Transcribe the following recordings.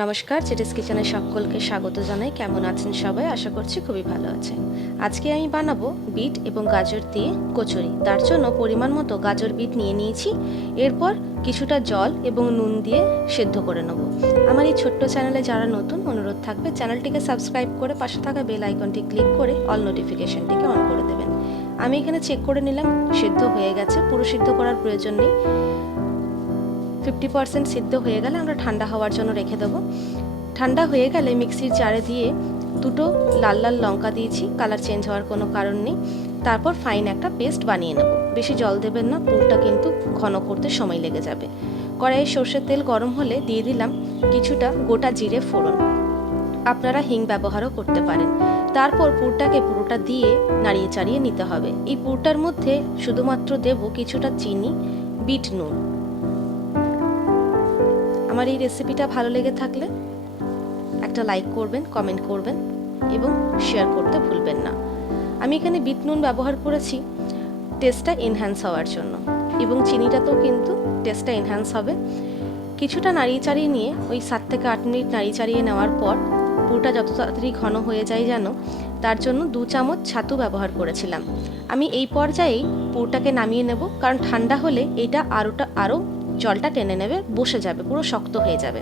নমস্কার, জেটিস কিচেনে সকলকে স্বাগত জানাই। কেমন আছেন সবাই? আশা করছি খুবই ভালো আছেন। আজকে আমি বানাবো বিট এবং গাজর দিয়ে কচুরি। তার জন্য পরিমাণ মতো গাজর বিট নিয়ে নিয়েছি। এরপর কিছুটা জল এবং নুন দিয়ে সেদ্ধ করে নেব। আমার এই ছোট্ট চ্যানেলে যারা নতুন, অনুরোধ থাকবে চ্যানেলটিকে সাবস্ক্রাইব করে পাশে থাকা বেল আইকনটি ক্লিক করে অল নোটিফিকেশনটিকে অন করে দেবেন। আমি এখানে চেক করে নিলাম সিদ্ধ হয়ে গেছে। পুরো সিদ্ধ করার প্রয়োজন নেই। 50% সিদ্ধ হয়ে গেলে আমরা ঠান্ডা হওয়ার জন্য রেখে দেবো। ঠান্ডা হয়ে গেলে মিক্সির জারে দিয়ে দুটো লাল লাল লঙ্কা দিয়েছি, কালার চেঞ্জ হওয়ার কোনো কারণ নেই। তারপর ফাইন একটা পেস্ট বানিয়ে নেব। বেশি জল দেবেন না, পুরটা কিন্তু ঘন করতে সময় লেগে যাবে। কড়াইয়ে সর্ষের তেল গরম হলে দিয়ে দিলাম কিছুটা গোটা জিরে ফোড়ন। আপনারা হিং ব্যবহারও করতে পারেন। তারপর পুরটাকে পুরোটা দিয়ে নাড়িয়ে চাড়িয়ে নিতে হবে। এই পুরটার মধ্যে শুধুমাত্র দেব কিছুটা চিনি, বিট নুন। আমার এই রেসিপিটা ভালো লেগে থাকলে একটা লাইক করবেন, কমেন্ট করবেন এবং শেয়ার করতে ভুলবেন না। আমি এখানে বিট নুন ব্যবহার করেছি টেস্টটা এনহ্যান্স হওয়ার জন্য, এবং চিনিটাতেও কিন্তু টেস্টটা এনহ্যান্স হবে। কিছুটা নাড়িয়ে চাড়িয়ে নিয়ে ওই 7 থেকে 8 মিনিট নাড়িয়ে চাড়িয়ে নেওয়ার পর পুরটা যত তাড়াতাড়ি ঘন হয়ে যায় যেন, তার জন্য 2 চামচ ছাতু ব্যবহার করেছিলাম। আমি এই পর্যায়েই পুরটাকে নামিয়ে নেব, কারণ ঠান্ডা হলে এটা আরও জলটা টেনে নেবে, বসে যাবে, পুরো শক্ত হয়ে যাবে।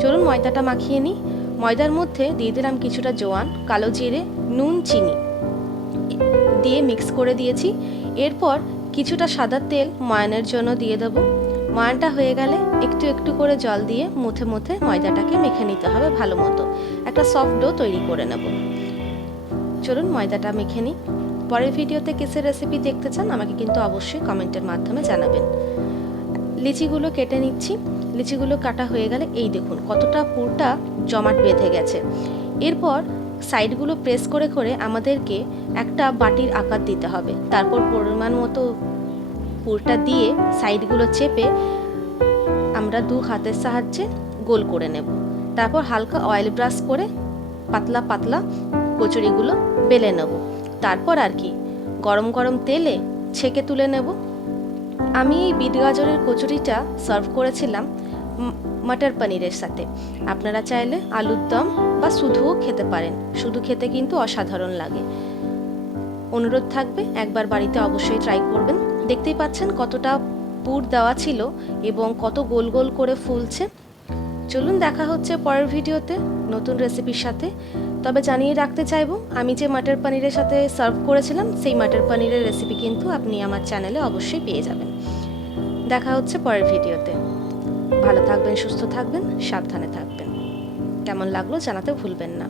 চলুন ময়দাটা মাখিয়ে নিই। ময়দার মধ্যে দিয়ে দিলাম কিছুটা জোয়ান, কালো জিরে, নুন, চিনি দিয়ে মিক্স করে দিয়েছি। এরপর কিছুটা সাদা তেল ময়ানের জন্য দিয়ে দেব। ময়ানটা হয়ে গেলে একটু একটু করে জল দিয়ে মুথে মুথে ময়দাটাকে মেখে নিতে হবে ভালো মতো। একটা সফট ডো তৈরি করে নেব। চলুন ময়দাটা মেখে নিই। পরের ভিডিওতে কিসের রেসিপি দেখতে চান আমাকে কিন্তু অবশ্যই কমেন্টের মাধ্যমে জানাবেন। লিচিগুলো কেটে নিচ্ছি। লিচিগুলো কাটা হয়ে গেলে এই দেখুন কতটা পুরটা জমাট বেঁধে গেছে। এরপর সাইডগুলো প্রেস করে করে আমাদেরকে একটা বাটির আকার দিতে হবে। তারপর পরিমাণ মতো পুরটা দিয়ে সাইডগুলো চেপে আমরা 2 হাতের সাহায্যে গোল করে নেব। তারপর হালকা অয়েল ব্রাশ করে পাতলা পাতলা কচুরিগুলো বেলে নেব। তারপর আর কি গরম গরম তেলে ছেঁকে তুলে নেব। আমি এই বিট গাজরের কচুরিটা সার্ভ করেছিলাম মটর পনিরের সাথে। আপনারা চাইলে আলুর দম বা শুধুও খেতে পারেন। শুধু খেতে কিন্তু অসাধারণ লাগে। অনুরোধ থাকবে একবার বাড়িতে অবশ্যই ট্রাই করবেন। দেখতেই পাচ্ছেন কতটা পুর দেওয়া ছিল এবং কত গোল গোল করে ফুলছে। চলুন দেখা হচ্ছে পরের ভিডিওতে নতুন রেসিপির সাথে। তবে জানিয়ে রাখতে চাইবো, আমি যে মটর পনিরের সাথে সার্ভ করেছিলাম সেই মটর পনিরের রেসিপি কিন্তু আপনি আমার চ্যানেলে অবশ্যই পেয়ে যাবেন। দেখা হচ্ছে পরের ভিডিওতে। ভালো থাকবেন, সুস্থ থাকবেন, সাবধানে থাকবেন। কেমন লাগলো জানাতে ভুলবেন না।